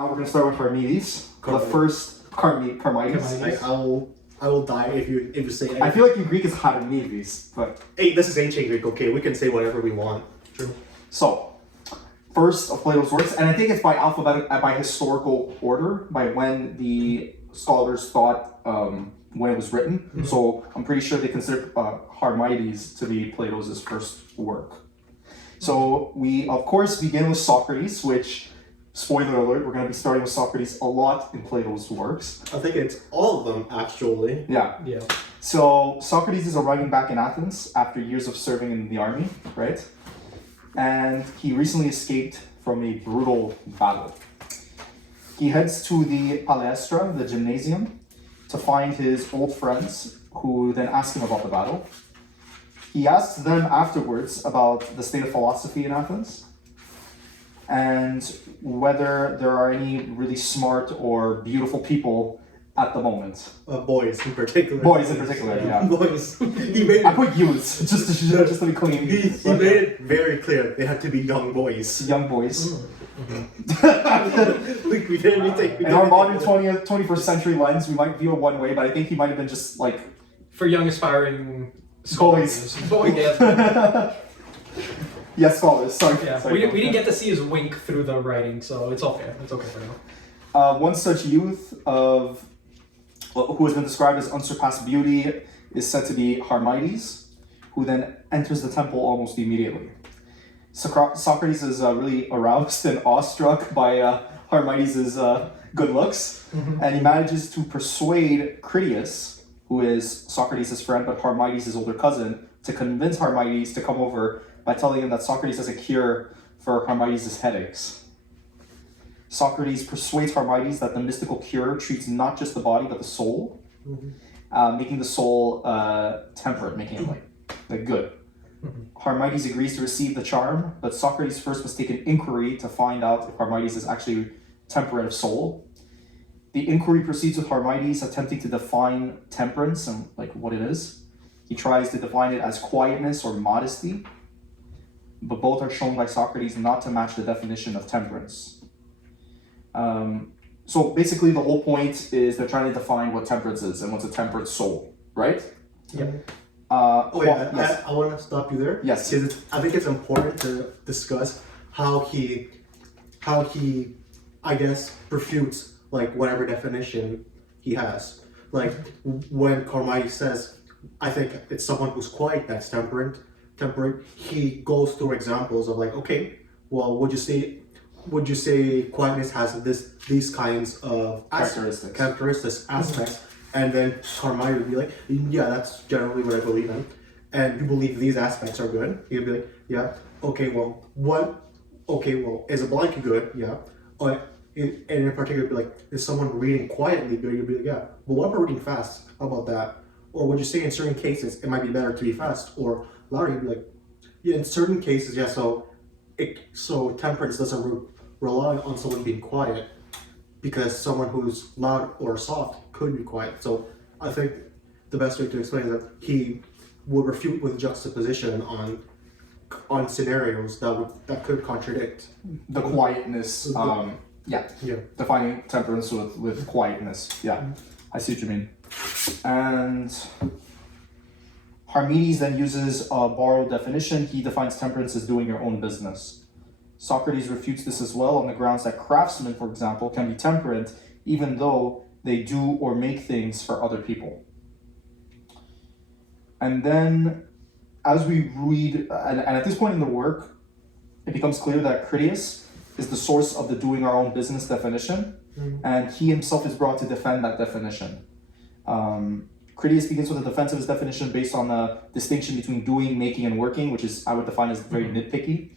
Now we're going to start with Charmides. The first Charmides. I will die if you say anything. I feel like in Greek it's Charmides, but... Hey, this is ancient Greek, okay? We can say whatever we want. True. So, first of Plato's works, and I think it's by historical order, by when the scholars thought when it was written. Mm-hmm. So I'm pretty sure they consider Charmides to be Plato's first work. So we, of course, begin with Socrates, which, spoiler alert, we're going to be starting with Socrates a lot in Plato's works. I think it's all of them, actually. Yeah. So Socrates is arriving back in Athens after years of serving in the army, right? And he recently escaped from a brutal battle. He heads to the Palaestra, the gymnasium, to find his old friends, who then ask him about the battle. He asks them afterwards about the state of philosophy in Athens and whether there are any really smart or beautiful people at the moment. Boys in particular. Yeah. Boys. I put youths, just to be clean. He made it very clear they had to be young boys. Young boys. Mm-hmm. we didn't take... In our modern 21st century lens, we might view it one way, but I think he might have been just like... For young aspiring... Boys. Yes, scholars. Sorry. Yeah, sorry we didn't get to see his wink through the writing, so it's okay. It's okay for now. One such youth who has been described as unsurpassed beauty is said to be Charmides, who then enters the temple almost immediately. Socrates is really aroused and awestruck by Charmides' good looks, and he manages to persuade Critias, who is Socrates' friend but Charmides' older cousin, to convince Charmides to come over by telling him that Socrates has a cure for Charmides' headaches. Socrates persuades Charmides that the mystical cure treats not just the body but the soul, making the soul temperate, making it like good. Charmides agrees to receive the charm, but Socrates first must take an inquiry to find out if Charmides is actually temperate of soul. The inquiry proceeds with Charmides attempting to define temperance and what it is. He tries to define it as quietness or modesty, but both are shown by Socrates not to match the definition of temperance. So basically the whole point is they're trying to define what temperance is and what's a temperate soul, right? Yeah. Yes. I want to stop you there. Yes. I think it's important to discuss how he, I guess, refutes whatever definition he has. When Charmides says, I think it's someone who's quiet that's temperate, he goes through examples of okay, well, would you say quietness has these kinds of characteristics, aspects, and then Charmides would be like, yeah, that's generally what I believe in, and you believe these aspects are good. He'd be like, yeah, okay, well, is a blanket good? Yeah. And in particular, be like, is someone reading quietly good? You'd be like, yeah. Well, what about reading fast? How about that? Or would you say in certain cases it might be better to be fast or louder? You'd be like, yeah, in certain cases, yeah. So temperance doesn't rely on someone being quiet, because someone who's loud or soft could be quiet. So I think the best way to explain is that he would refute with juxtaposition on scenarios that could contradict the quietness. Defining temperance with quietness. Yeah, I see what you mean. And Charmides then uses a borrowed definition. He defines temperance as doing your own business. Socrates refutes this as well on the grounds that craftsmen, for example, can be temperate even though they do or make things for other people. And then as we read, and at this point in the work, it becomes clear that Critias is the source of the doing our own business definition, and he himself is brought to defend that definition. Critias begins with a defense of his definition based on the distinction between doing, making, and working, which is I would define as very nitpicky.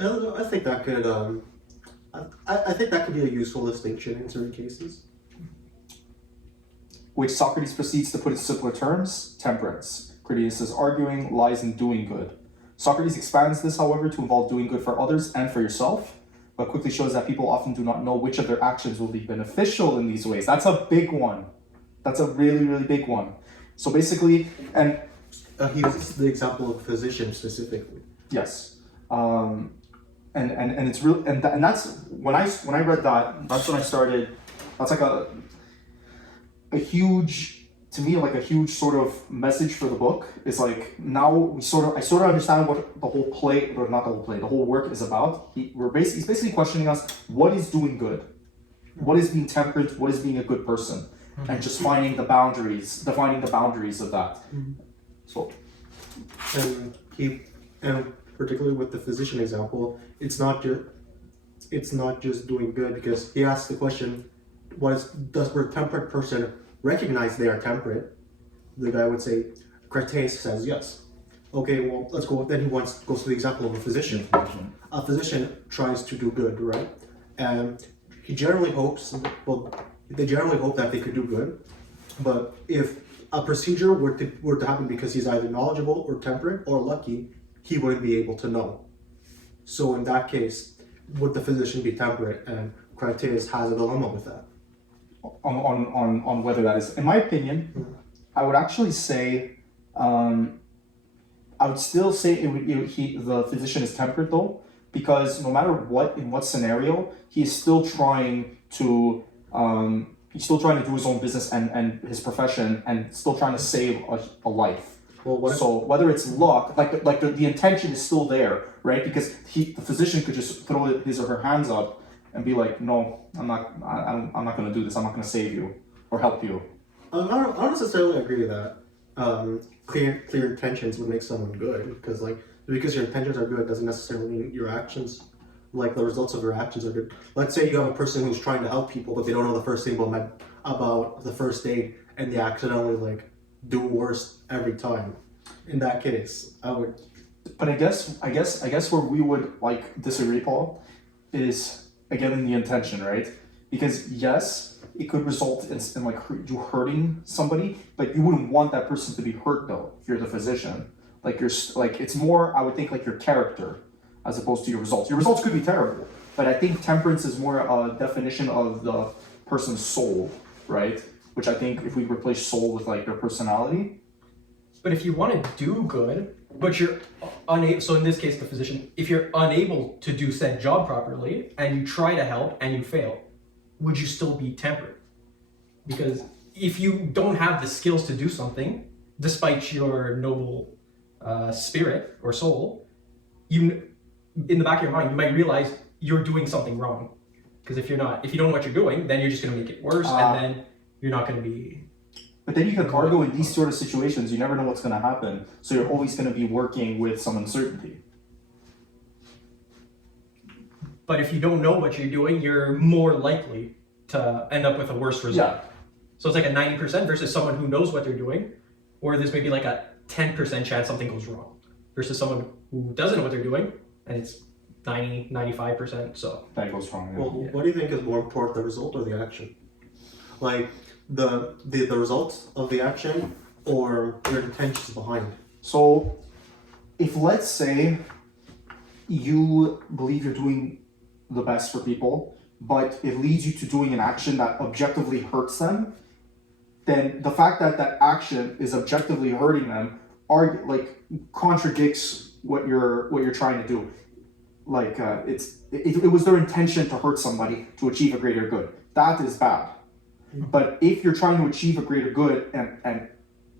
I think that could I think that could be a useful distinction in certain cases. Which Socrates proceeds to put in simpler terms: temperance. Critias is arguing lies in doing good. Socrates expands this, however, to involve doing good for others and for yourself, but quickly shows that people often do not know which of their actions will be beneficial in these ways. That's a big one. That's a really, really big one. So basically, and he uses the example of physicians specifically. Yes. and it's real, and that's when I read that, that's when I started. That's like a huge, to me, like a huge sort of message for the book. Is like now I sort of understand what the whole play, or not the whole play, the whole work is about. He's basically questioning us: what is doing good, what is being temperate, what is being a good person, and just defining the boundaries of that. So, and particularly with the physician example, it's not just doing good, because he asks the question, does a temperate person recognize they are temperate? The guy would say, Critias says yes. Okay, well, let's go. Then he goes to the example of a physician. A physician tries to do good, right? And he generally hopes, they generally hope that they could do good. But if a procedure were to happen because he's either knowledgeable or temperate or lucky, he wouldn't be able to know. So in that case, would the physician be temperate? And Critias has a dilemma with that. On whether that is, in my opinion, I would actually say, I would still say the physician is temperate though, because no matter in what scenario, he's still trying to do his own business and his profession, and still trying to save a life. Well, so whether it's luck, like the intention is still there, right? Because the physician could just throw his or her hands up and be like, no, I'm not going to do this. I'm not going to save you or help you. I don't necessarily agree with that. Clear intentions would make someone good, because your intentions are good doesn't necessarily mean your actions, like the results of your actions, are good. Let's say you have a person who's trying to help people, but they don't know the first thing about the first aid, and they accidentally do worse every time. In that case, I would. But I guess where we would disagree, Paul, is again in the intention, right? Because yes, it could result in you hurting somebody, but you wouldn't want that person to be hurt though. If you're the physician, it's more, I would think, your character as opposed to your results. Your results could be terrible, but I think temperance is more a definition of the person's soul, right? Which I think if we replace soul with their personality. But if you want to do good, but you're unable, so in this case, the physician, if you're unable to do said job properly and you try to help and you fail, would you still be temperate? Because if you don't have the skills to do something, despite your noble spirit or soul, in the back of your mind, you might realize you're doing something wrong. Because if you don't know what you're doing, then you're just going to make it worse, and then you're not going to be. But then you can argue in these sort of situations, you never know what's going to happen, so you're always going to be working with some uncertainty. But if you don't know what you're doing, you're more likely to end up with a worse result. Yeah. So it's like a 90% versus someone who knows what they're doing, or there's maybe a 10% chance something goes wrong, versus someone who doesn't know what they're doing, and it's 95%. So that goes wrong. Yeah. Well, what do you think is more important, the result or the action? The results of the action, or your intentions behind? So, if let's say you believe you're doing the best for people, but it leads you to doing an action that objectively hurts them, then the fact that that action is objectively hurting them contradicts what you're trying to do. It was their intention to hurt somebody to achieve a greater good. That is bad. But if you're trying to achieve a greater good and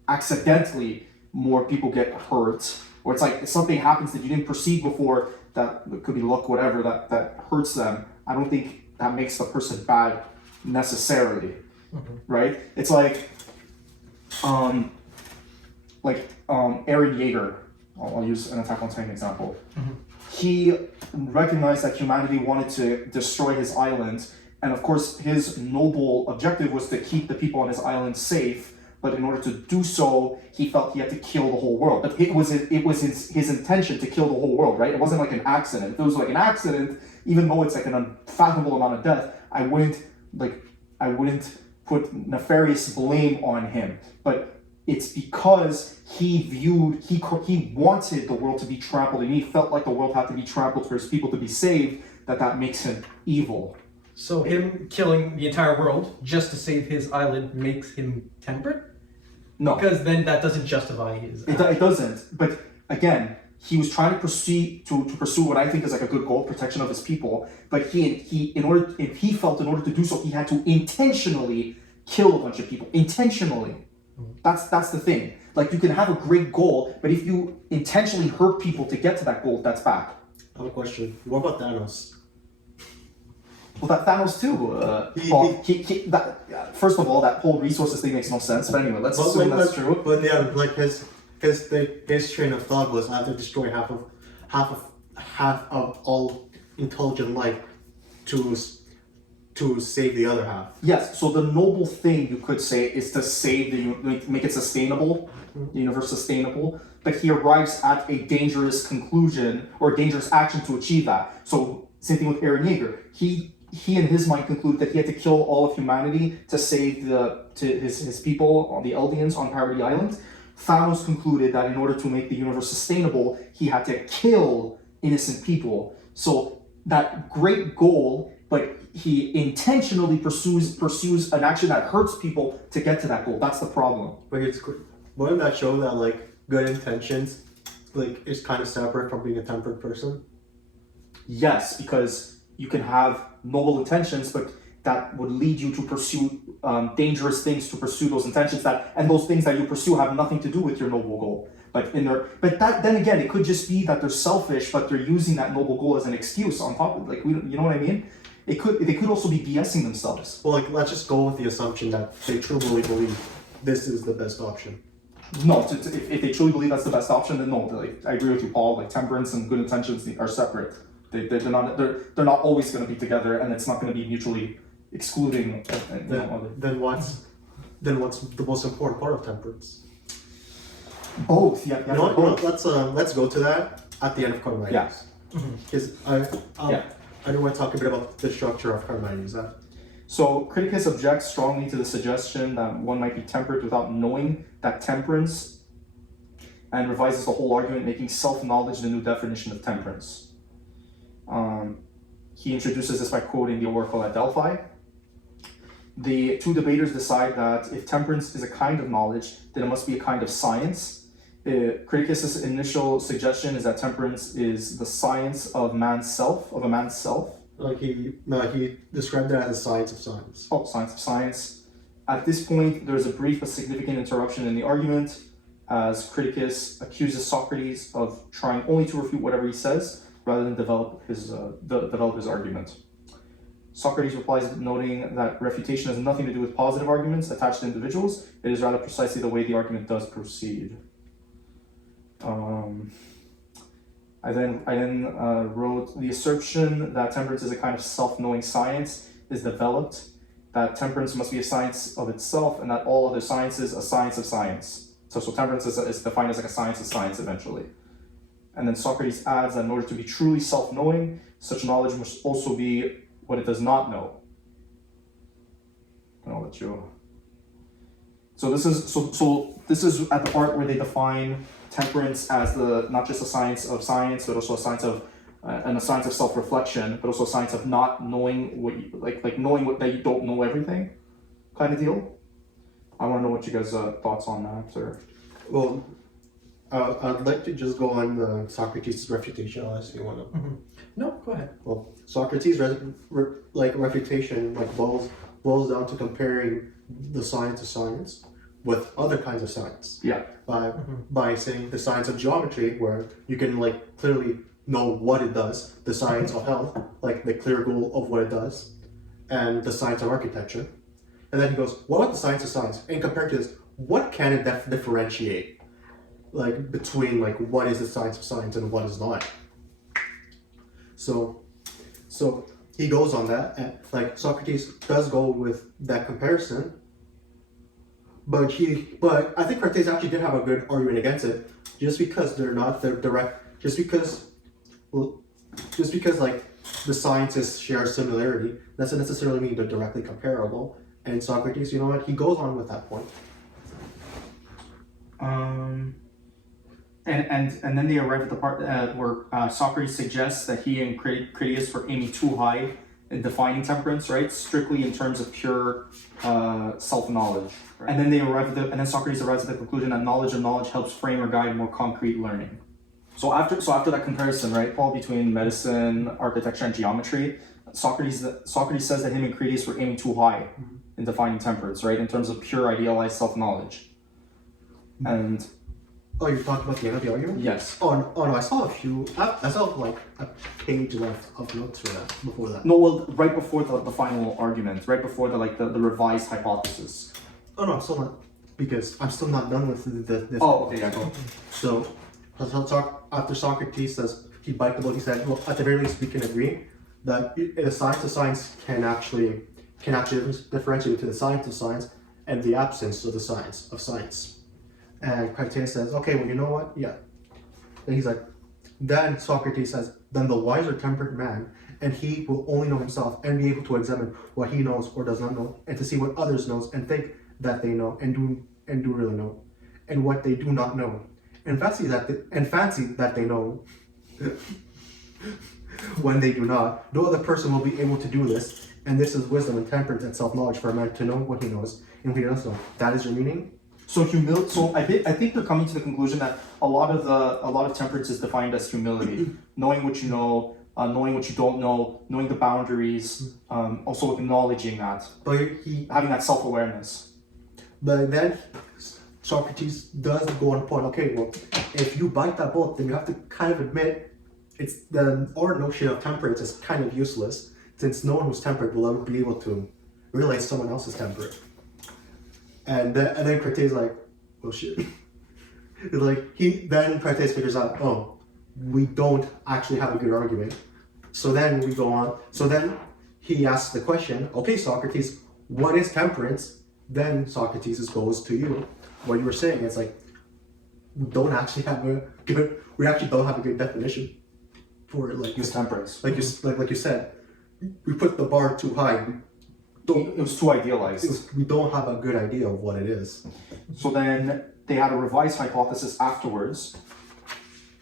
accidentally more people get hurt, or it's something happens that you didn't perceive before, that could be luck, whatever, that hurts them, I don't think that makes the person bad necessarily, right? It's Aaron Yeager, I'll use an Attack on Titan example. He recognized that humanity wanted to destroy his island, and of course his noble objective was to keep the people on his island safe, but in order to do so, he felt he had to kill the whole world. But it was his intention to kill the whole world, right? It wasn't like an accident. If it was like an accident, even though it's an unfathomable amount of death, I wouldn't put nefarious blame on him. But it's because he wanted the world to be trampled, and he felt like the world had to be trampled for his people to be saved, that makes him evil. So him killing the entire world just to save his island makes him temperate? No. Because then that doesn't justify his... It doesn't. But again, he was trying to pursue what I think is like a good goal, protection of his people. But in order to do so, he had to intentionally kill a bunch of people. Intentionally. That's the thing. Like, you can have a great goal, but if you intentionally hurt people to get to that goal, that's bad. I have a question. What about Thanos? Well, that Thanos too. First of all, that whole resources thing makes no sense. But anyway, let's assume that's true. But yeah, like his train of thought was, I have to destroy half of all intelligent life to save the other half. Yes. So the noble thing you could say is to save make it sustainable, the universe sustainable. But he arrives at a dangerous conclusion or dangerous action to achieve that. So same thing with Eren Yeager. He in his mind concluded that he had to kill all of humanity to save his people on the Eldians on Paradise Island. Thanos concluded that in order to make the universe sustainable, he had to kill innocent people. So that great goal, but he intentionally pursues an action that hurts people to get to that goal. That's the problem. But wouldn't that show that like good intentions like is kind of separate from being a tempered person? Yes, because you can have noble intentions, but that would lead you to pursue dangerous things to pursue those intentions and those things that you pursue have nothing to do with your noble goal. Then again, it could just be that they're selfish, but they're using that noble goal as an excuse on top of it. You know what I mean? They could also be BSing themselves. Well, like, let's just go with the assumption that they truly believe this is the best option. No, if they truly believe that's the best option, then no. Like, I agree with you, Paul. Like, temperance and good intentions are separate. They're not always going to be together, and it's not going to be mutually excluding. Then what's the most important part of temperance? Both. Yeah. You know what? Let's go to that at the end of Charmides. Yeah. Because I do want to talk a bit about the structure of Charmides. So Criticus objects strongly to the suggestion that one might be temperate without knowing that temperance, and revises the whole argument, making self-knowledge the new definition of temperance. He introduces this by quoting the oracle at Delphi. The two debaters decide that if temperance is a kind of knowledge, then it must be a kind of science. Criticus' initial suggestion is that temperance is the science of a man's self. Like he described that as a science of science. Oh, science of science. At this point, there's a brief but significant interruption in the argument, as Criticus accuses Socrates of trying only to refute whatever he says, rather than develop his argument. Socrates replies, noting that refutation has nothing to do with positive arguments attached to individuals. It is rather precisely the way the argument does proceed. I then wrote, the assertion that temperance is a kind of self-knowing science is developed, that temperance must be a science of itself, and that all other sciences a science of science. So temperance is defined as like a science of science eventually. And then Socrates adds that in order to be truly self-knowing, such knowledge must also be what it does not know. I'll let you. So this is at the part where they define temperance as not just a science of science, but also a science of a science of self-reflection, but also a science of not knowing knowing that you don't know everything, kind of deal. I want to know what you guys' thoughts on that. Or well, I'd like to just go on Socrates' refutation, unless you want to. Mm-hmm. No, go ahead. Well, Socrates' refutation boils down to comparing the science of science with other kinds of science. Yeah. By saying the science of geometry, where you can clearly know what it does, the science of health, like the clear goal of what it does, and the science of architecture. And then he goes, what about the science of science? And compared to this, what can it differentiate? Between what is the science of science and what is not. So he goes on that, and Socrates does go with that comparison, but I think Criticus actually did have a good argument against it, just because they're not direct, just because the sciences share similarity doesn't necessarily mean they're directly comparable. And Socrates, you know what, he goes on with that point. And then they arrive at the part where Socrates suggests that he and Critias were aiming too high in defining temperance, right? Strictly in terms of pure self-knowledge. Right? And then Socrates arrives at the conclusion that knowledge of knowledge helps frame or guide more concrete learning. So after that comparison, right, Paul, between medicine, architecture, and geometry, Socrates says that him and Critias were aiming too high in defining temperance, right, in terms of pure idealized self-knowledge. And Oh, you're talking about the end of the argument? yes. Oh, no, I saw a few. I saw like a page left of notes for that before that. No, well, right before the final argument, right before the revised hypothesis. Oh no, I'm still not, because I'm still not done with this. Oh, okay, yeah, go. So, after Socrates says he bite the bullet, he said, well, at the very least, we can agree that the science of science can actually differentiate between the science of science and the absence of the science of science. And Critias says, okay, well, you know what? Yeah. And he's like, then Socrates says, then the wise or temperate man, and he will only know himself and be able to examine what he knows or does not know, and to see what others knows and think that they know and do really know, and what they do not know, and fancy that they know when they do not. No other person will be able to do this, and this is wisdom and temperance and self-knowledge for a man to know what he knows and what he does know. That is your meaning? So I think they're coming to the conclusion that a lot of temperance is defined as humility, knowing what you know, knowing what you don't know, knowing the boundaries, also acknowledging that, But having that self-awareness. But then Socrates does go on point. Okay, well, if you bite that bullet, then you have to kind of admit our notion of temperance is kind of useless, since no one who's temperate will ever be able to realize someone else is temperate. And then Critias is like, oh shit. Then Critias figures out, oh, we don't actually have a good argument. So then we go on. So then he asks the question, okay, Socrates, what is temperance? Then Socrates goes to you. What you were saying, it's like, we actually don't have a good definition for it. Like Use temperance. Like you said, we put the bar too high. It was too idealized. We don't have a good idea of what it is. So then they had a revised hypothesis afterwards,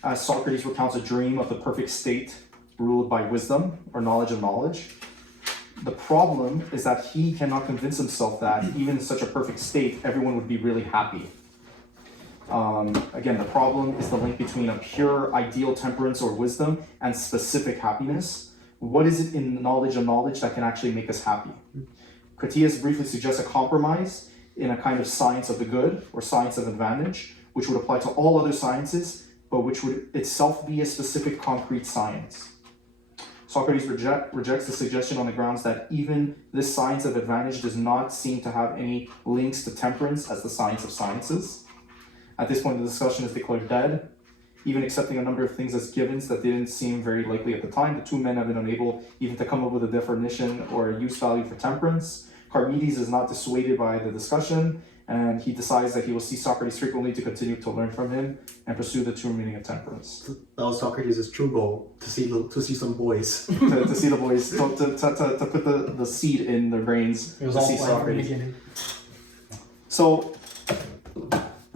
as Socrates recounts a dream of the perfect state ruled by wisdom or knowledge of knowledge. The problem is that he cannot convince himself that even in such a perfect state, everyone would be really happy. Again, the problem is the link between a pure ideal temperance or wisdom and specific happiness. What is it in the knowledge of knowledge that can actually make us happy? Critias briefly suggests a compromise in a kind of science of the good or science of advantage, which would apply to all other sciences, but which would itself be a specific concrete science. Socrates rejects the suggestion on the grounds that even this science of advantage does not seem to have any links to temperance as the science of sciences. At this point, the discussion is declared dead. Even accepting a number of things as givens that didn't seem very likely at the time, the two men have been unable even to come up with a definition or a use value for temperance. Charmides is not dissuaded by the discussion, and he decides that he will see Socrates frequently to continue to learn from him and pursue the true meaning of temperance. That was Socrates' true goal, to see some boys. to see the boys, to put the seed in their brains. It was to all see planned from the Socrates. beginning. So,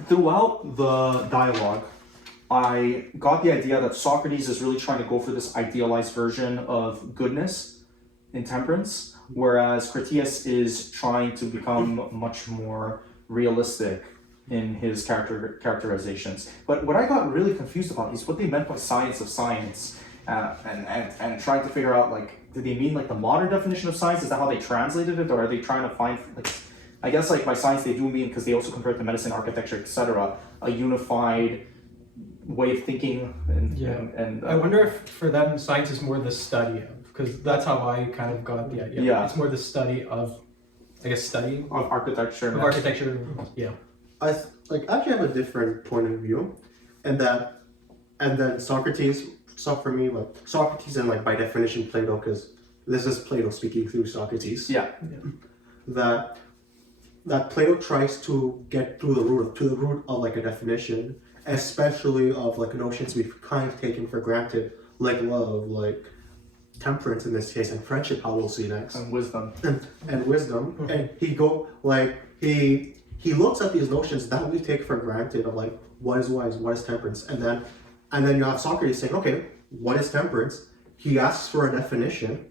throughout the dialogue, I got the idea that Socrates is really trying to go for this idealized version of goodness in temperance, whereas Critias is trying to become much more realistic in his characterizations. But what I got really confused about is what they meant by science of science, and trying to figure out, like, did they mean like the modern definition of science? Is that how they translated it, or are they trying to find, like, I guess like by science they do mean, because they also compare it to medicine, architecture, etc., a unified way of thinking. And I wonder if for them science is more the study of, because that's how I kind of got the idea. Yeah. It's more the study of, I guess, study of architecture. of architecture. Yeah. I actually have a different point of view, and then Socrates. So for me, like Socrates and like by definition Plato, because this is Plato speaking through Socrates. Yeah. That Plato tries to get to the root of like a definition, especially of like notions we've kind of taken for granted, like love, like temperance in this case, and friendship, how we'll see next, And wisdom. and wisdom. Mm-hmm. And he looks at these notions that we take for granted of like what is wise, what is temperance, and then you have Socrates saying, okay, what is temperance? He asks for a definition.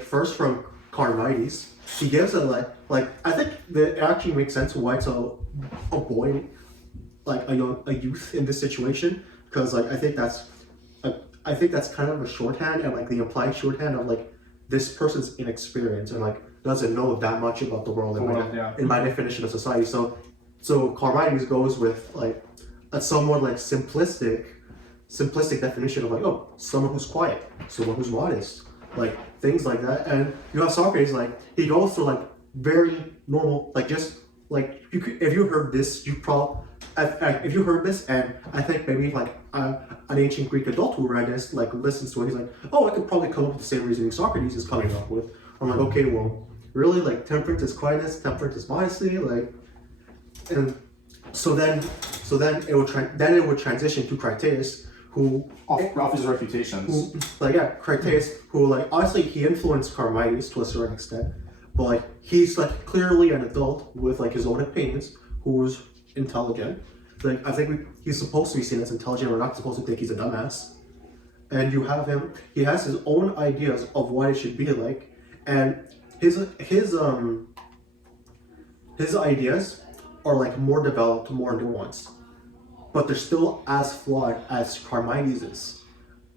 First from Charmides. He gives it like I think that it actually makes sense why it's a boy, like a youth in this situation, because like I think that's kind of a shorthand and like the implied shorthand of like this person's inexperienced and like doesn't know that much about the world in my definition of society. So Charmides goes with like a somewhat like simplistic definition of like, oh, someone who's quiet, someone who's modest, like things like that. And you have Socrates, like he goes through like very normal, like just like you could, if you heard this, if you heard this, and I think maybe like an ancient Greek adult who read this like listens to it, he's like, oh, I could probably come up with the same reasoning Socrates is coming up with. I'm like, okay, well, really, like temperance is quietness, temperance is modesty, like, and so then it would transition to Critias, who off his reputations. Critias, who like honestly he influenced Charmides to a certain extent, but like he's like clearly an adult with like his own opinions, who's intelligent. Like I think he's supposed to be seen as intelligent. We're not supposed to think he's a dumbass. And you have him. He has his own ideas of what it should be like, and his ideas are like more developed, more nuanced, but they're still as flawed as Charmides is.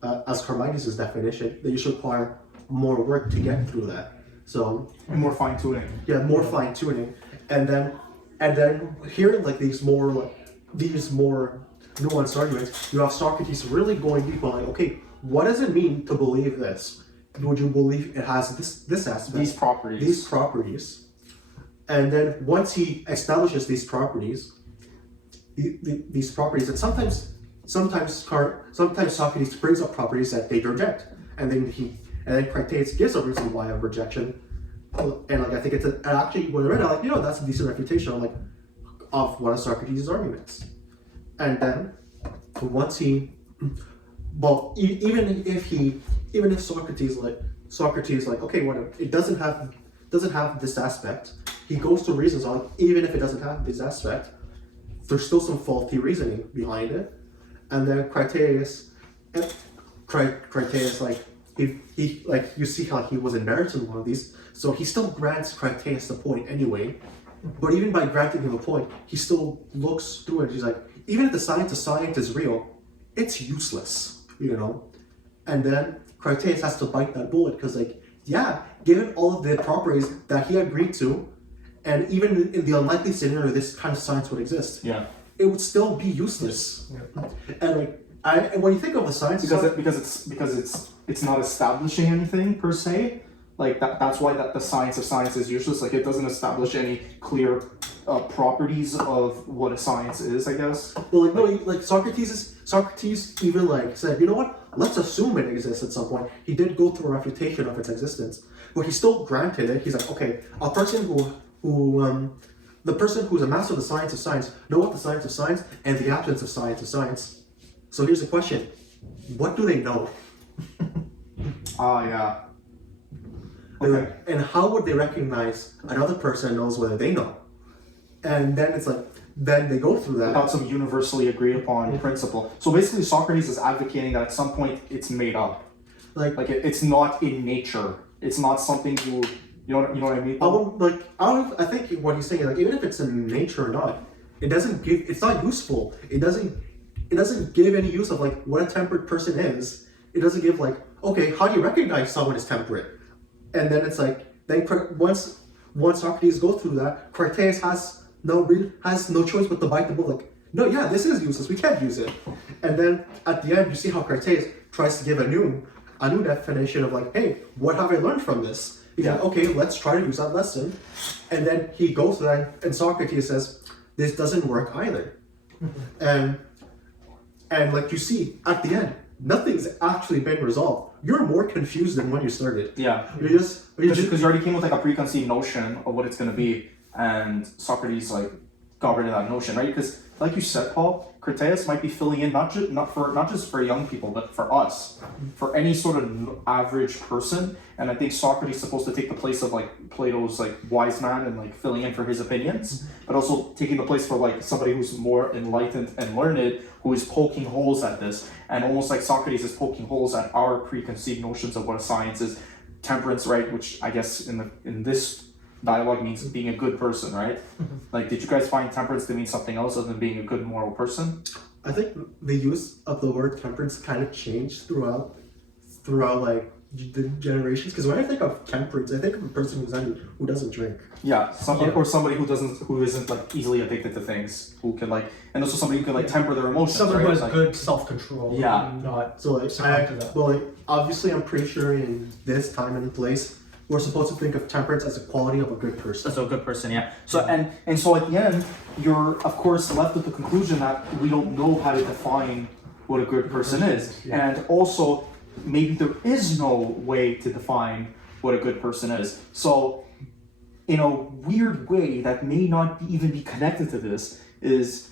As Charmides' definition, they should require more work to get through that. So And more fine tuning. yeah, more fine tuning, and then hearing like these more nuanced arguments, you have Socrates really going deep on like, okay, what does it mean to believe this? Would you believe it has this aspect, These properties, and then once he establishes these properties, and sometimes Socrates brings up properties that they reject, and then Critias gives a reason why of rejection, and like I think and actually when I read it, I'm like, that's a decent refutation of one of Socrates' arguments, and then once he, well, even if Socrates like okay, whatever, it doesn't have this aspect, he goes to reasons on even if it doesn't have this aspect, there's still some faulty reasoning behind it, and then Critias like he like you see how he was embarrassed in one of these, so he still grants Critias the point anyway, but even by granting him a point, he still looks through it. He's like, even if the science of science is real, it's useless, and then Critias has to bite that bullet because like, yeah, given all of the properties that he agreed to, and even in the unlikely scenario this kind of science would exist, it would still be useless. And like when you think of the science, because it's not establishing anything per se. Like that's why the science of science is useless. Like it doesn't establish any clear properties of what a science is, I guess. Well, like no, like Socrates even like said, you know what? Let's assume it exists at some point. He did go through a refutation of its existence, but he still granted it. He's like, okay, a person the person who's a master of the science of science know what the science of science and the absence of science. So here's the question: what do they know? Yeah. Okay. And how would they recognize another person knows whether they know? And then it's like, then they go through that. Without some universally agreed upon principle. So basically Socrates is advocating that at some point it's made up. Like it's not in nature. It's not something you know what I mean? I think what he's saying is like, even if it's in nature or not, it's not useful. It doesn't give any use of like what a temperate person is. It doesn't give like, okay, how do you recognize someone is temperate? And then it's like, once Socrates goes through that, Critias has no choice but to bite the bullet. Like, no, yeah, this is useless. We can't use it. And then at the end, you see how Critias tries to give a new definition of like, hey, what have I learned from this? He's like, okay, let's try to use that lesson. And then he goes to that, and Socrates says, this doesn't work either. And like you see at the end, nothing's actually been resolved. You're more confused than when you started. Yeah. Because you already came with like a preconceived notion of what it's going to be, and Socrates like got rid of that notion, right? Because like you said, Paul, Critias might be filling in not just for young people, but for us, for any sort of average person. And I think Socrates is supposed to take the place of like Plato's like wise man and like filling in for his opinions, but also taking the place for like somebody who's more enlightened and learned, who is poking holes at this, and almost like Socrates is poking holes at our preconceived notions of what a science is. Temperance, right? Which I guess in this dialogue means being a good person, right? Like, did you guys find temperance to mean something else other than being a good moral person? I think the use of the word temperance kind of changed throughout like the generations. Because when I think of temperance, I think of a person who doesn't drink. Yeah, somebody Yeah. or somebody who isn't like easily addicted to things, who can like, and also somebody who can like temper their emotions. Someone right? who has Like, good self-control. Yeah. And not So like, succumb to that. well, like obviously, I'm pretty sure in this time and place, we're supposed to think of temperance as a quality of a good person. That's a good person, yeah. So and so at the end, you're of course left with the conclusion that we don't know how to define what a good person is, Yeah. and also maybe there is no way to define what a good person is. So, in a weird way that may not even be connected to this, is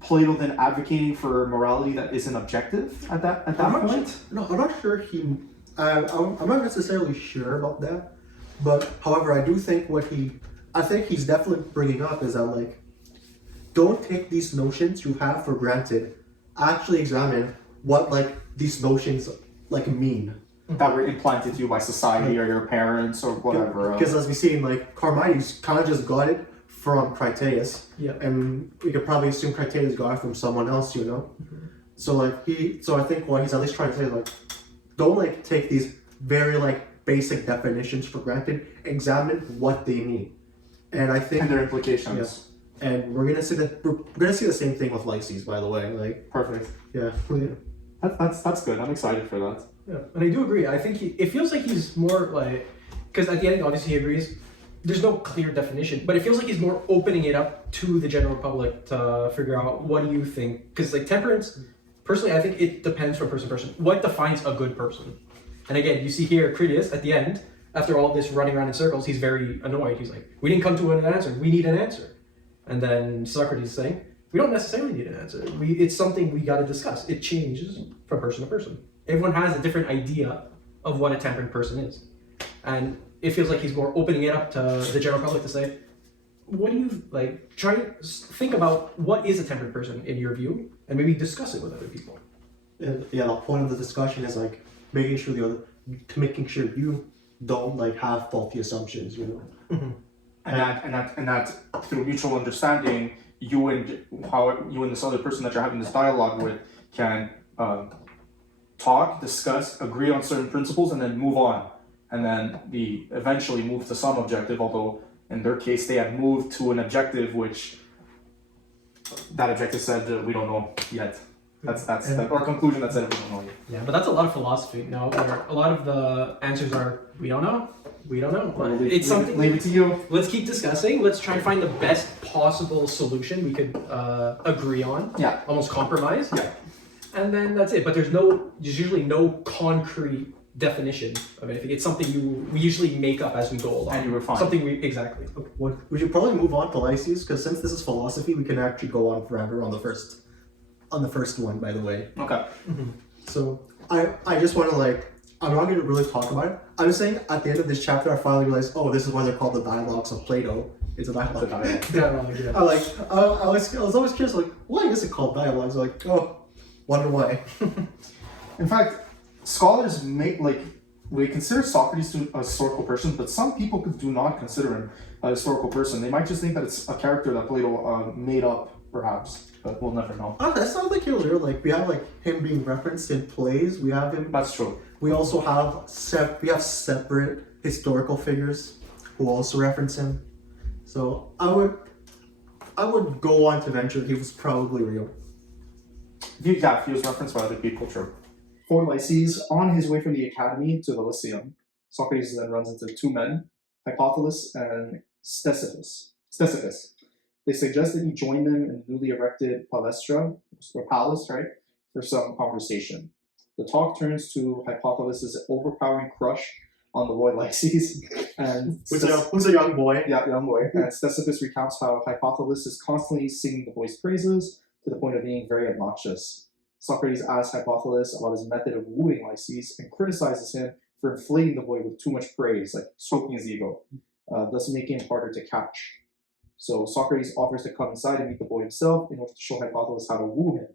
Plato then advocating for morality that isn't objective at that point? No, I'm not sure he. I'm not necessarily sure about that, but however, I do think I think he's definitely bringing up is that like, don't take these notions you have for granted. Actually, examine what like these notions like mean. That were implanted to you by society or your parents or whatever. Because as we see, like Charmides kind of just got it from Critias, Yeah. and we could probably assume Critias got it from someone else, you know. So like so I think what he's at least trying to say is like, don't like take these very like basic definitions for granted. Examine what they mean, and I think and their implications. and we're gonna see the same thing with Lysis, by the way. Like Perfect. yeah. That's good. I'm excited for that. Yeah, and I do agree. I think it feels like he's more like, because at the end, obviously, he agrees. There's no clear definition, but it feels like he's more opening it up to the general public to figure out what do you think. Because like temperance, personally, I think it depends from person to person. What defines a good person? And again, you see here, Critias at the end, after all this running around in circles, he's very annoyed. He's like, "We didn't come to an answer. We need an answer." And then Socrates is saying, "We don't necessarily need an answer. It's something we got to discuss. It changes from person to person. Everyone has a different idea of what a temperate person is." And it feels like he's more opening it up to the general public to say, what do you like? Try to think about what is a temperate person in your view, and maybe discuss it with other people. And yeah, the point of the discussion is like making sure making sure you don't like have faulty assumptions, you know. And that through mutual understanding, you and this other person that you're having this dialogue with can talk, discuss, agree on certain principles, and then move on, and then eventually move to some objective. Although in their case, they had moved to an objective which that objective said we don't know yet. Or conclusion that said we don't know yet. Yeah, but that's a lot of philosophy. No, where a lot of the answers are we don't know. We don't know. But it's something. Leave it to you. Let's keep discussing. Let's try and find the best possible solution we could agree on. Yeah. Almost compromise. Yeah. And then that's it. But there's usually no concrete definition of anything. It's something we usually make up as we go along. And you refine. Something exactly. We should probably move on to Lysis, because since this is philosophy, we can actually go on forever on the first one, by the way. Okay. So I just want to like, I'm not going to really talk about it. I'm just saying at the end of this chapter, I finally realized, oh, this is why they're called the dialogues of Plato. It's a dialogue. Yeah. I was always curious, like, why is it called dialogues? Like, oh, wonder why. In fact, scholars we consider Socrates a historical person, but some people do not consider him a historical person. They might just think that it's a character that Plato made up, perhaps, but we'll never know. Oh, that's not like peculiar. Like we have like him being referenced in plays. We have him. That's true. We also have separate historical figures who also reference him. So I would go on to venture he was probably real. He was referenced by other people, true. For Lysis, on his way from the academy to the Lyceum, Socrates then runs into two men, Hypothilus and Ctesippus. They suggest that he join them in the newly erected palestra, or palace, right, for some conversation. The talk turns to Hypothilus' overpowering crush on the boy Lysis, and Who's a young boy? yeah, young boy. And Ctesippus recounts how Hypothilus is constantly singing the boy's praises to the point of being very obnoxious. Socrates asks Hypothilus about his method of wooing Lysis and criticizes him for inflating the boy with too much praise, like stroking his ego, thus making him harder to catch. So Socrates offers to come inside and meet the boy himself in order to show Hypothilus how to woo him.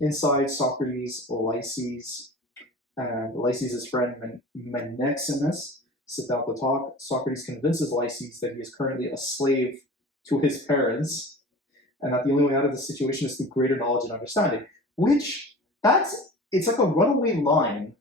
Inside, Socrates, Lysis, and Lysis' friend Menexenus sit down to talk. Socrates convinces Lysis that he is currently a slave to his parents, and that the only way out of the situation is through greater knowledge and understanding. Which it's like a runaway line.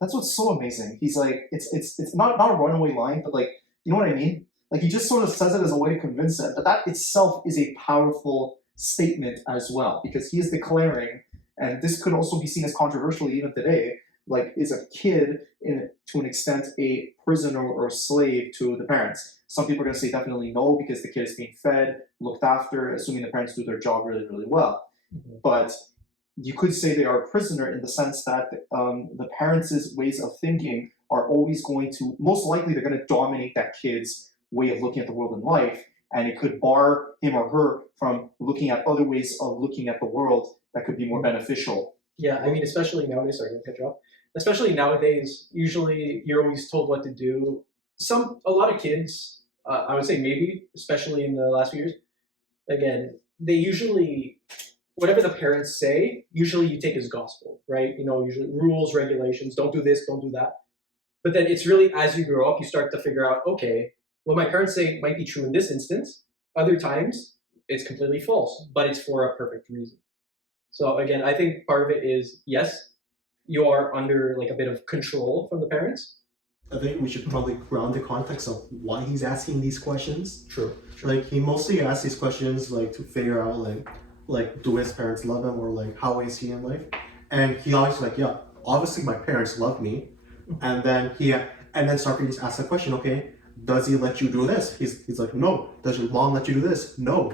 That's what's so amazing. He's like, it's not a runaway line, but like, you know what I mean? Like he just sort of says it as a way to convince them, but that itself is a powerful statement as well, because he is declaring, and this could also be seen as controversial even today, like is a kid to an extent a prisoner or a slave to the parents? Some people are going to say definitely no, because the kid is being fed, looked after, assuming the parents do their job really, really well. But you could say they are a prisoner in the sense that the parents' ways of thinking are always going to, most likely they're going to dominate that kid's way of looking at the world and life, and it could bar him or her from looking at other ways of looking at the world that could be more beneficial. Yeah, I mean, especially nowadays, sorry to cut you off. Especially nowadays, usually you're always told what to do. A lot of kids, I would say maybe, especially in the last few years, again, they usually, whatever the parents say, usually you take as gospel, right? You know, usually rules, regulations, don't do this, don't do that. But then it's really, as you grow up, you start to figure out, okay, what my parents say might be true in this instance. Other times, it's completely false, but it's for a perfect reason. So again, I think part of it is, yes, you are under like a bit of control from the parents. I think we should probably ground the context of why he's asking these questions. True. Like he mostly asks these questions like to figure out like do his parents love him, or like how is he in life? And he always like, yeah, obviously my parents love me. And then Socrates asks the question, okay, does he let you do this? He's like, no. Does your mom let you do this? No.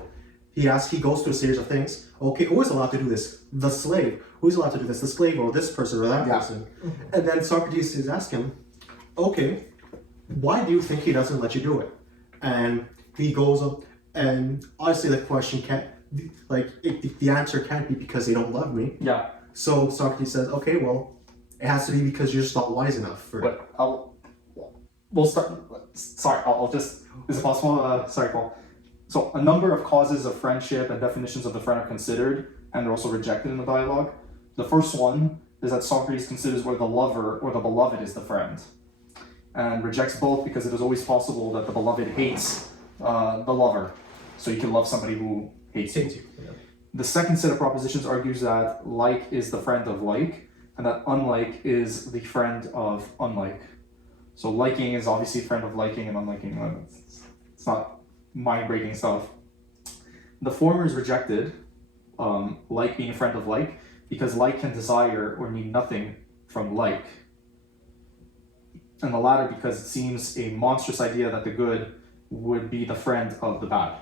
He goes through a series of things. Okay, who is allowed to do this? The slave. Who's allowed to do this? The slave, or this person, or that person. And then Socrates is asking, okay, why do you think he doesn't let you do it? And he goes up, and obviously the question can't, like, the answer can't be because they don't love me. Yeah. So Socrates says, okay, well, it has to be because you're just not wise enough for it. We'll start. Sorry, I'll just. Is it possible? Sorry, Paul. So, a number of causes of friendship and definitions of the friend are considered, and they're also rejected in the dialogue. The first one is that Socrates considers whether the lover or the beloved is the friend, and rejects both because it is always possible that the beloved hates the lover. So, you can love somebody who hates you. Yeah. The second set of propositions argues that like is the friend of like, and that unlike is the friend of unlike. So liking is obviously a friend of liking, and unliking, it's not mind-breaking stuff. The former is rejected, like being a friend of like, because like can desire or need nothing from like. And the latter because it seems a monstrous idea that the good would be the friend of the bad.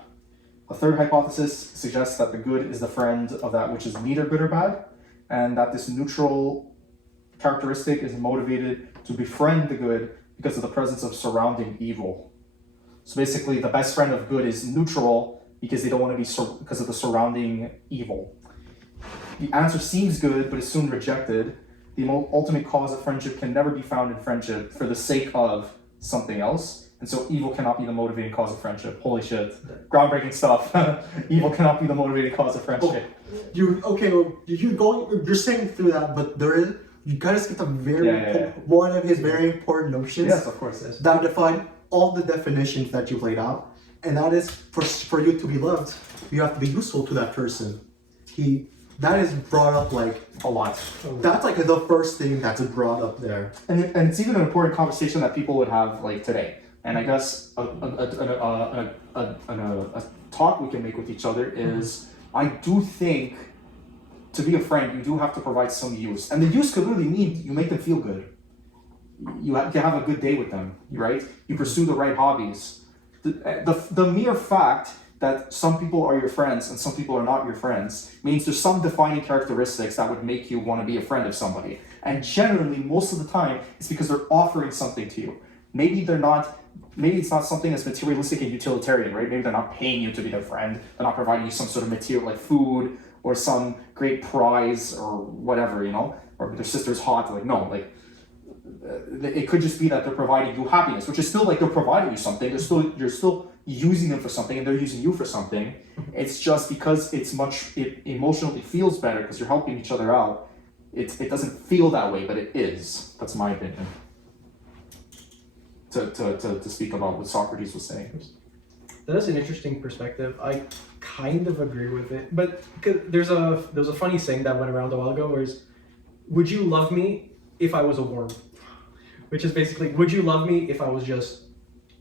A third hypothesis suggests that the good is the friend of that which is neither good or bad, and that this neutral characteristic is motivated to befriend the good because of the presence of surrounding evil. So basically, the best friend of good is neutral because they don't want to be because of the surrounding evil. The answer seems good, but is soon rejected. The ultimate cause of friendship can never be found in friendship for the sake of something else, and so evil cannot be the motivating cause of friendship. Holy shit! Groundbreaking stuff. Evil cannot be the motivating cause of friendship. You're saying through that, but you gotta skip a one of his very important notions. Yes, of course. Yes. That define all the definitions that you've laid out, and that is for you to be loved, you have to be useful to that person. That is brought up like a lot. That's like the first thing that's brought up there, and it's even an important conversation that people would have like today. And I guess a talk we can make with each other is, I do think to be a friend, you do have to provide some use. And the use could really mean you make them feel good. You have a good day with them, right? You pursue the right hobbies. The mere fact that some people are your friends and some people are not your friends means there's some defining characteristics that would make you want to be a friend of somebody. And generally, most of the time, it's because they're offering something to you. Maybe it's not something that's materialistic and utilitarian, right? Maybe they're not paying you to be their friend. They're not providing you some sort of material like food or some great prize or whatever, or their sister's hot. Like, no, like, it could just be that they're providing you happiness, which is still like they're providing you something. You're still using them for something, and they're using you for something. It's just because it emotionally feels better because you're helping each other out. It doesn't feel that way, but it is. That's my opinion. To speak about what Socrates was saying. That's an interesting perspective. I kind of agree with it, but there's a funny saying that went around a while ago, where is, "Would you love me if I was a worm?" Which is basically, would you love me if I was just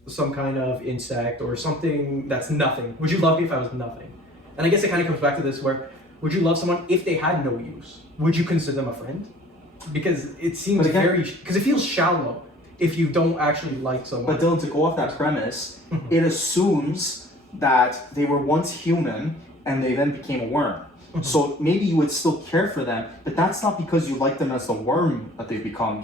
some kind of insect or something that's nothing? Would you love me if I was nothing? And I guess it kind of comes back to this, where would you love someone if they had no use? Would you consider them a friend? Because it seems because it feels shallow if you don't actually like someone. But Dylan, to go off that premise, it assumes that they were once human and they then became a worm. So maybe you would still care for them, but that's not because you like them as the worm that they've become.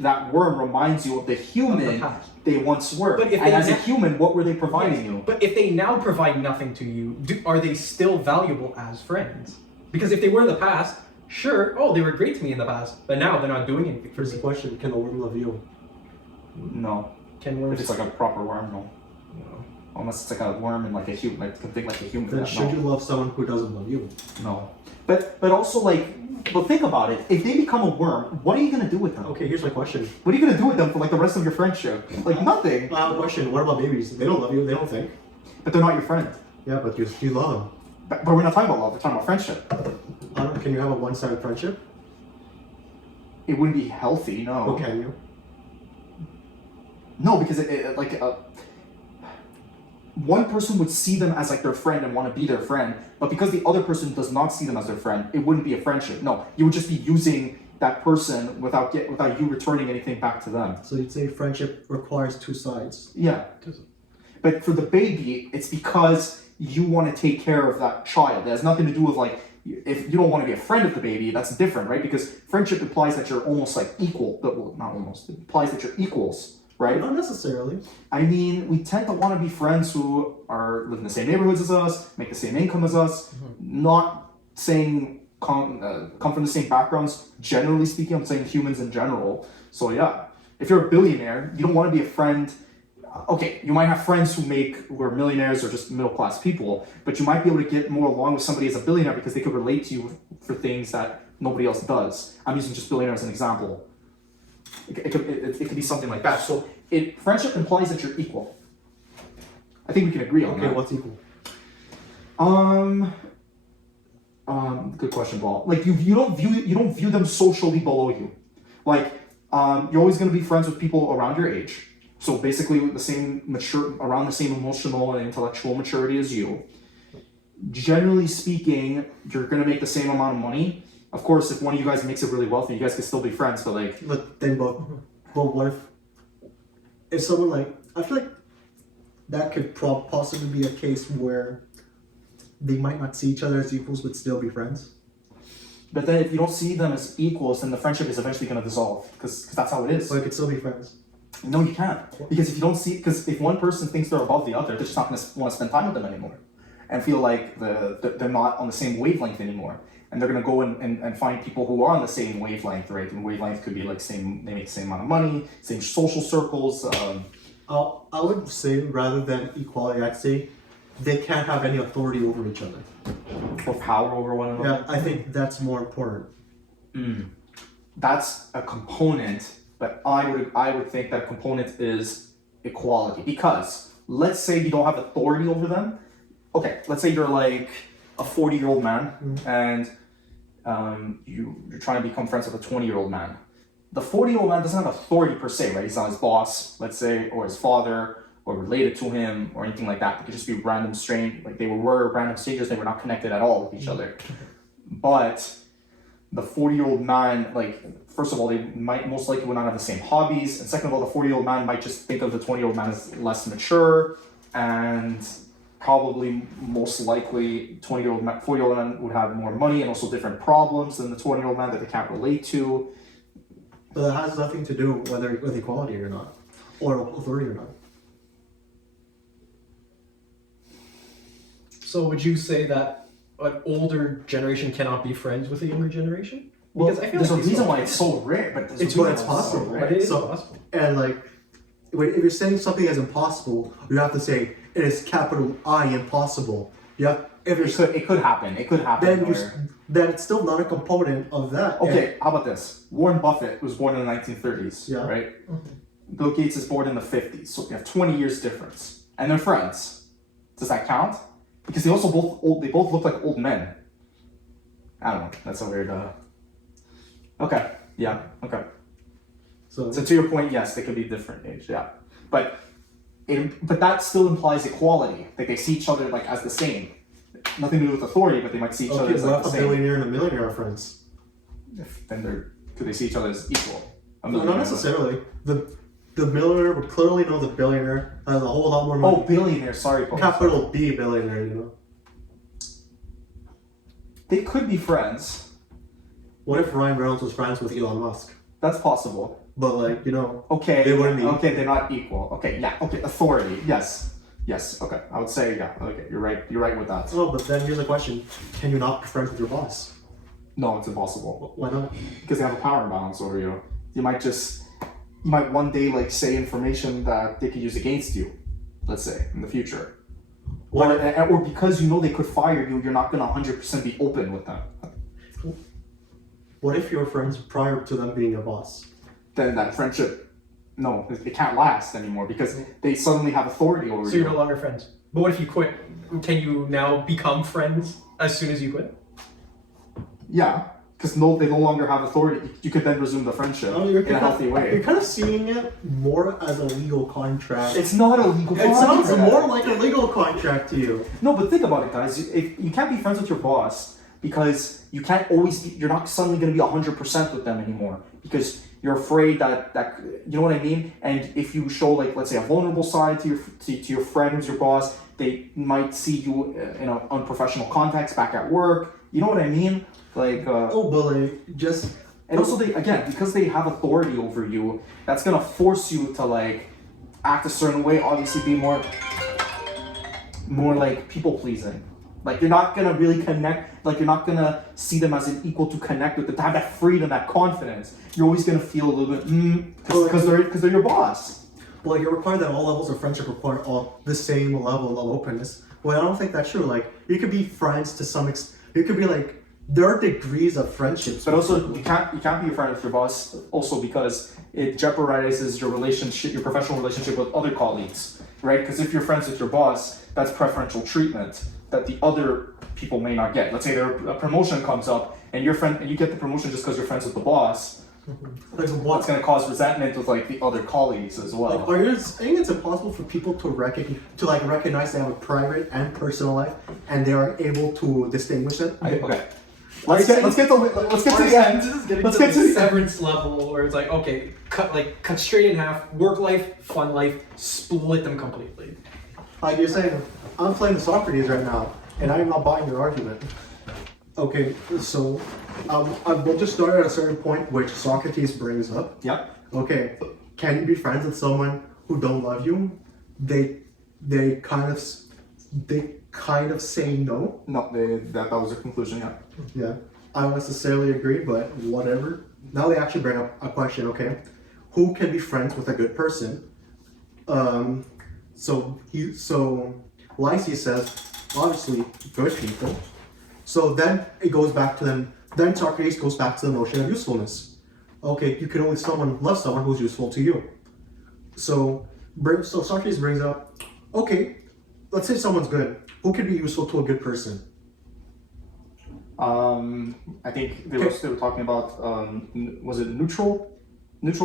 That worm reminds you of the human they once were. But as a human, what were they providing you? But if they now provide nothing to you, are they still valuable as friends? Because if they were in the past, sure, they were great to me in the past, but now they're not doing anything for Here's the question: can a worm love you? No. Can worms? If it's like a proper worm, no. No. Unless it's like a worm and like a human, like think like a human. Then should you love someone who doesn't love you? No. But also but think about it. If they become a worm, what are you gonna do with them? Okay, here's my question. What are you gonna do with them for like the rest of your friendship? Like nothing. I have a question. What about babies? They don't love you. They don't think. But they're not your friend. Yeah, but you love them. But we're not talking about love. We're talking about friendship. Can you have a one-sided friendship? It wouldn't be healthy. No. Or can you? No, because one person would see them as like their friend and want to be their friend, but because the other person does not see them as their friend, it wouldn't be a friendship. No, you would just be using that person without you returning anything back to them. So you'd say friendship requires two sides. Yeah. But for the baby, it's because you want to take care of that child. It has nothing to do with like, if you don't want to be a friend of the baby, that's different, right? Because friendship implies that you're almost like equal, but well, not almost. It implies that you're equals, right? Not necessarily. I mean, we tend to want to be friends who live in the same neighborhoods as us, make the same income as us, not saying come from the same backgrounds. Generally speaking, I'm saying humans in general. So yeah, if you're a billionaire, you don't want to be a friend. Okay, you might have friends who are millionaires or just middle class people, but you might be able to get more along with somebody as a billionaire because they could relate to you for things that nobody else does. I'm using just billionaire as an example. It could be something like that. So friendship implies that you're equal. I think we can agree on that. Okay, what's equal? Good question, Paul. Like you don't view them socially below you. Like you're always going to be friends with people around your age. So basically, around the same emotional and intellectual maturity as you. Generally speaking, you're going to make the same amount of money. Of course, if one of you guys makes it really wealthy, you guys can still be friends. But then, what if someone I feel like that could possibly be a case where they might not see each other as equals, but still be friends. But then if you don't see them as equals, then the friendship is eventually going to dissolve because that's how it is. But it could still be friends. No, you can't. Because if you don't see, because if one person thinks they're above the other, they're just not going to want to spend time with them anymore and feel like they're not on the same wavelength anymore. And they're going to go and find people who are on the same wavelength, right? And wavelength could be like they make the same amount of money, same social circles. I would say rather than equality, I'd say they can't have any authority over each other. Or power over one another. Yeah, I think that's more important. That's a component, but I would think that component is equality. Because let's say you don't have authority over them. Okay, let's say you're like a 40-year-old man and you're trying to become friends with a 20-year-old man. The 40-year-old man doesn't have authority per se, right? He's not his boss, let's say, or his father, or related to him, or anything like that. They could just be random strange, like they were random strangers, they were not connected at all with each other. But the 40-year-old man, like, first of all, they might most likely would not have the same hobbies, and second of all, the 40-year-old man might just think of the 20-year-old man as less mature, and probably most likely 40-year-old man would have more money and also different problems than the 20-year-old man that they can't relate to. But that has nothing to do with equality or not, or authority or not. So would you say that an older generation cannot be friends with a younger generation? Because I feel there's like a reason why it's so rare, but It's possible, right? But it is So- possible. And like, if you're saying something is impossible, you have to say it is capital I impossible. You have if you're It could happen. It could happen. then it's still not a component of that. Okay, how about this? Warren Buffett was born in the 1930s, Yeah. right? Bill Gates is born in the 50s, so you have 20 years difference. and they're friends. Does that count? Because they also they both look like old men. I don't know. That's a weird. Okay. Yeah. Okay. So So to your point, yes, they could be different age. Yeah, but that still implies equality. Like they see each other like as the same. Nothing to do with authority, but they might see each other okay, as what like if the a same. billionaire and a millionaire are friends? Then could they see each other as equal? No, not necessarily. The millionaire would clearly know the billionaire has a whole lot more money. Oh, billionaire. Sorry, Paul. Capital B billionaire, you know. They could be friends. What if Ryan Reynolds was friends with Elon Musk? That's possible. But like, you know, Okay. They wouldn't be. Okay, they're not equal. Okay, yeah. Okay, authority. Yes. Yes. Okay, I would say yeah. Okay, you're right. You're right with that. oh, but then here's a question: can you not be friends with your boss? No, it's impossible Why not? because they have a power imbalance over you. You might one day like say information that they could use against you. Let's say in the future. Or because you know they could fire you, you're not gonna 100% be open with them. What if you were friends prior to them being your boss? Then that friendship, no, it can't last anymore because they suddenly have authority over So you. you're no longer friends. But what if you quit? Can you now become friends as soon as you quit? Yeah, because they no longer have authority. You could then resume the friendship Oh, you're in a healthy You're way. kind of seeing it more as a legal contract. It's not a legal It sounds contract. more like a legal contract to you. No, but think about it, guys. If you can't be friends with your boss because you can't always be, you're not suddenly going to be 100% with them anymore because you're afraid that you know what I mean. And if you show like let's say a vulnerable side to your friend who's your boss, they might see you in an unprofessional context back at work. You know what I mean? Like Oh, but like, just and also they again because they have authority over you, that's gonna force you to like act a certain way. Obviously, be more like people pleasing. Like you're not gonna really connect. Like you're not gonna see them as an equal to connect with them. To have that freedom, that confidence. You're always gonna feel a little bit because they're your boss. well, you're required that all levels of friendship require all the same level of openness. Well, I don't think that's true. Like you could be friends to some extent. You could be like there are degrees of friendships. But also you can't be a friend with your boss. Also because it jeopardizes your relationship, your professional relationship with other colleagues, right? Because if you're friends with your boss, that's preferential treatment that the other people may not get. Let's say a promotion comes up and you get the promotion just because you're friends with the boss. Like It's what? going to cause resentment with like the other colleagues as well. Like, are you saying it's impossible for people to recognize they have a private and personal life, and they are able to distinguish it? Okay. Let's get to the end. This is getting Let's to get the to the severance level where it's like, okay, cut straight in half. Work life, fun life, split them completely. Like you're saying, I'm playing Socrates right now, and I'm not buying your argument. Okay, so we'll just start at a certain point which Socrates brings up. Yep. Okay, can you be friends with someone who don't love you? They kind of say no. No, that was the conclusion. Yeah. Yeah, I don't necessarily agree, but whatever. Now they actually bring up a question. Okay, who can be friends with a good person? So Lysis says obviously good people. So then it goes back to them. Then Socrates goes back to the notion of usefulness. Okay, you can only love someone who's useful to you. So Socrates brings up, okay, let's say someone's good. Who can be useful to a good person? I think they were talking about was it neutral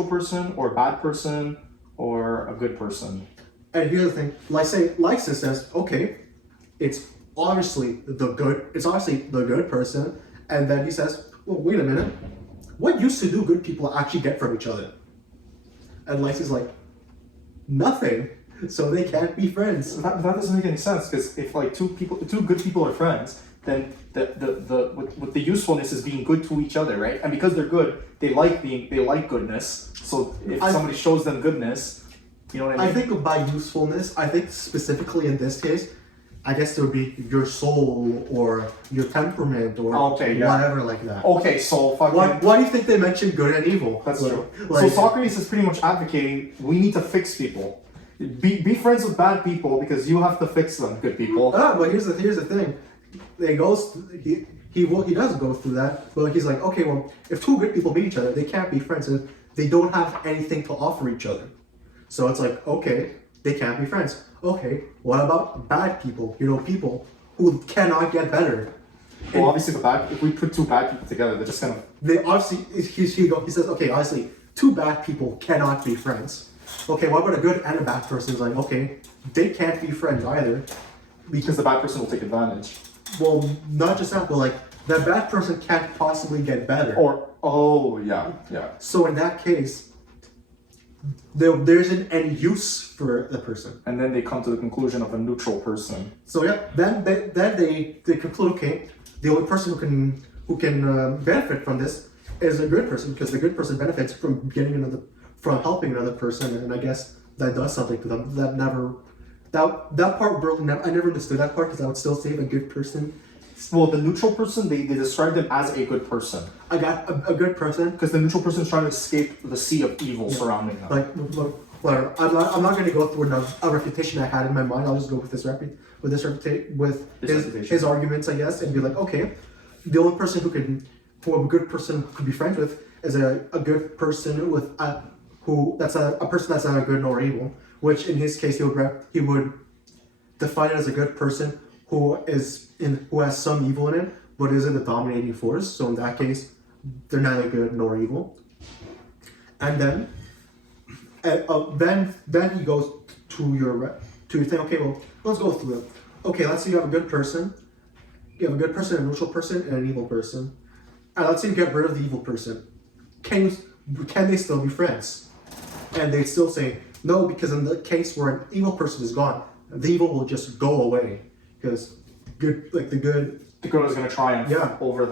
person or bad person or a good person? And here's the thing. Lysis says, okay, it's obviously the good person. And then he says, well, wait a minute. What use to do good people actually get from each other? And Lysis is like, nothing. So they can't be friends. That doesn't make any sense because if like two good people are friends, then with the usefulness is being good to each other, right? And because they're good, they like goodness. So if somebody shows them goodness, you know what I mean? I think by usefulness, I think specifically in this case, I guess it would be your soul or your temperament or whatever like that. Okay, so fucking... Why do you think they mentioned good and evil? That's like, true. Like, so Socrates is pretty much advocating we need to fix people. Be friends with bad people because you have to fix them, good people. but here's the thing. He does go through that, but he's like, okay, well, if two good people meet each other, they can't be friends, and they don't have anything to offer each other. So it's like, okay, they can't be friends. okay, what about bad people? You know, people who cannot get better. Well, obviously, if we put two bad people together, they're just gonna. They obviously, he says, okay, obviously, two bad people cannot be friends. Okay, what about a good and a bad person? Is like, okay, they can't be friends either. Because the bad person will take advantage. Well, not just that, but like, that bad person can't possibly get better. Yeah. So in that case, there isn't any use for the person. And then they come to the conclusion of a neutral person. So yeah, then they conclude, okay, the only person who can benefit from this is a good person, because the good person benefits from from helping another person, and I guess that does something to them. That part really I never understood that part, because I would still say a good person. Well, the neutral person, they describe them as a good person. I got a good person. Because the neutral person is trying to escape the sea of evil surrounding them. Like, look, whatever. I'm not going to go through a refutation I had in my mind. I'll just go with his arguments, I guess, and be like, okay, the only person who a good person could be friends with is a good person with a person that's neither good nor evil. Which in his case, he would define it as a good person who has some evil in it, but isn't the dominating force. So in that case, they're neither good nor evil. And then he goes to your thing. Okay, well, let's go through it. Okay, let's say you have a good person, a neutral person, and an evil person. And let's say you get rid of the evil person. Can they still be friends? And they still say no, because in the case where an evil person is gone, the evil will just go away, because the good is going to triumph over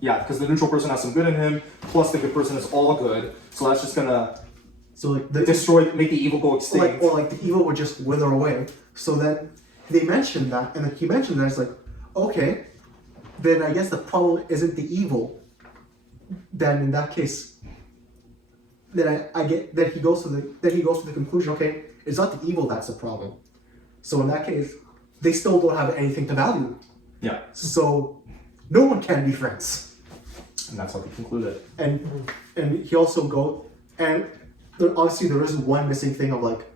because the neutral person has some good in him, plus the good person is all good, so that's just going to make the evil go extinct. The evil would just wither away. So then they mentioned that, and he mentioned that, it's like, okay, then I guess the problem isn't the evil. Then in that case, then he goes to the conclusion, okay, it's not the evil that's the problem. So in that case, they still don't have anything to value. Yeah. So no one can be friends. And that's how they concluded. And he also obviously there is one missing thing of like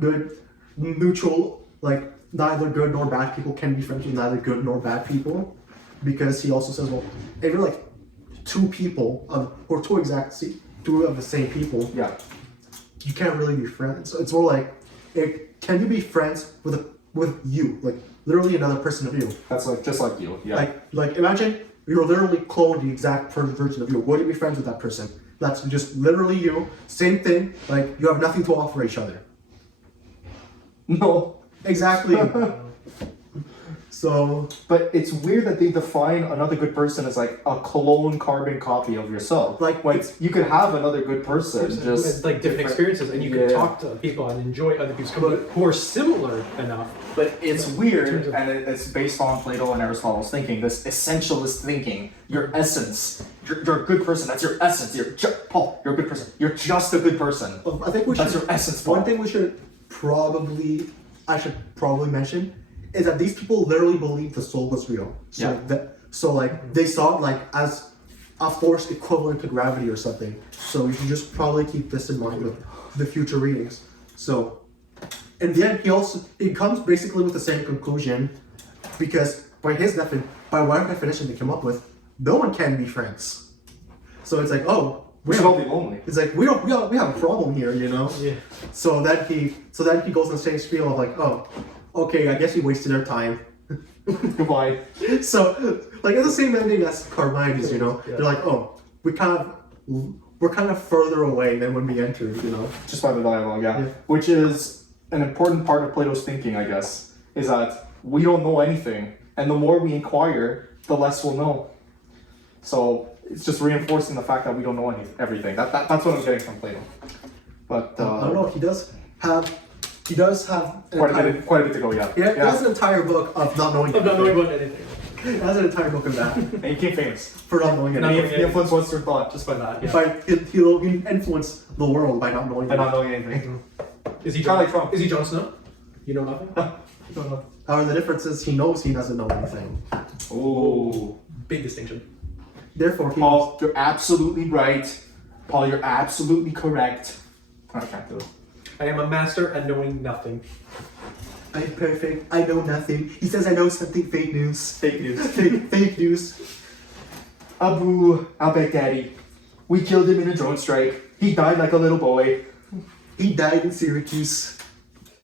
good, neutral, like neither good nor bad people can be friends with neither good nor bad people, because he also says, well, if you're like two of the same people, you can't really be friends. So it's more like, can you be friends with you, like literally another person of you? That's like just like you, yeah. Like imagine you're literally cloned the exact version of you. Would you be friends with that person? That's just literally you. Same thing. Like you have nothing to offer each other. No. Exactly. So, but it's weird that they define another good person as like a clone carbon copy of yourself. Like you could have another good person, just like different experiences, and you can talk to people and enjoy other people's company who are similar enough. But it's weird, and it's based on Plato and Aristotle's thinking, this essentialist thinking. Your essence, you're a good person. That's your essence. Paul, you're a good person. You're just a good person. I think that's your essence, Paul. One thing I should probably mention is that these people literally believe the soul was real. So they saw it like as a force equivalent to gravity or something. So you should just probably keep this in mind with the future readings. So in the end, he comes basically with the same conclusion, because by whatever definition they come up with, no one can be friends. So it's like, oh, we should all be lonely. It's like we have a problem here, you know. Yeah. So then he goes on the same spiel of like, oh, okay, I guess you wasted our time. Goodbye. So like it's the same ending as Charmides, you know. Yeah. They're like, oh, we're kind of further away than when we entered, you know. Just by the dialogue, yeah. Which is an important part of Plato's thinking, I guess, is that we don't know anything, and the more we inquire, the less we'll know. So it's just reinforcing the fact that we don't know everything. That's what I'm getting from Plato. But I don't know. He does have quite a bit to go. Yeah. He has an entire book of not knowing. Of not knowing about anything. He has an entire book of that. And he became famous for not knowing anything. He influenced Western thought just by that. Yeah. He influenced the world by not knowing. Anything. Is he Charlie Trump? Is he Jon Snow? You know nothing. You don't know. However, the difference is he knows he doesn't know anything. Oh, big distinction. Therefore, Paul, you're absolutely right. Paul, you're absolutely correct. I can't do it. I am a master at knowing nothing. I'm perfect. I know nothing. He says I know something. Fake news. Fake news. Fake news. Abu al-Baghdadi. We killed him in a drone strike. He died like a little boy. He died in Syracuse.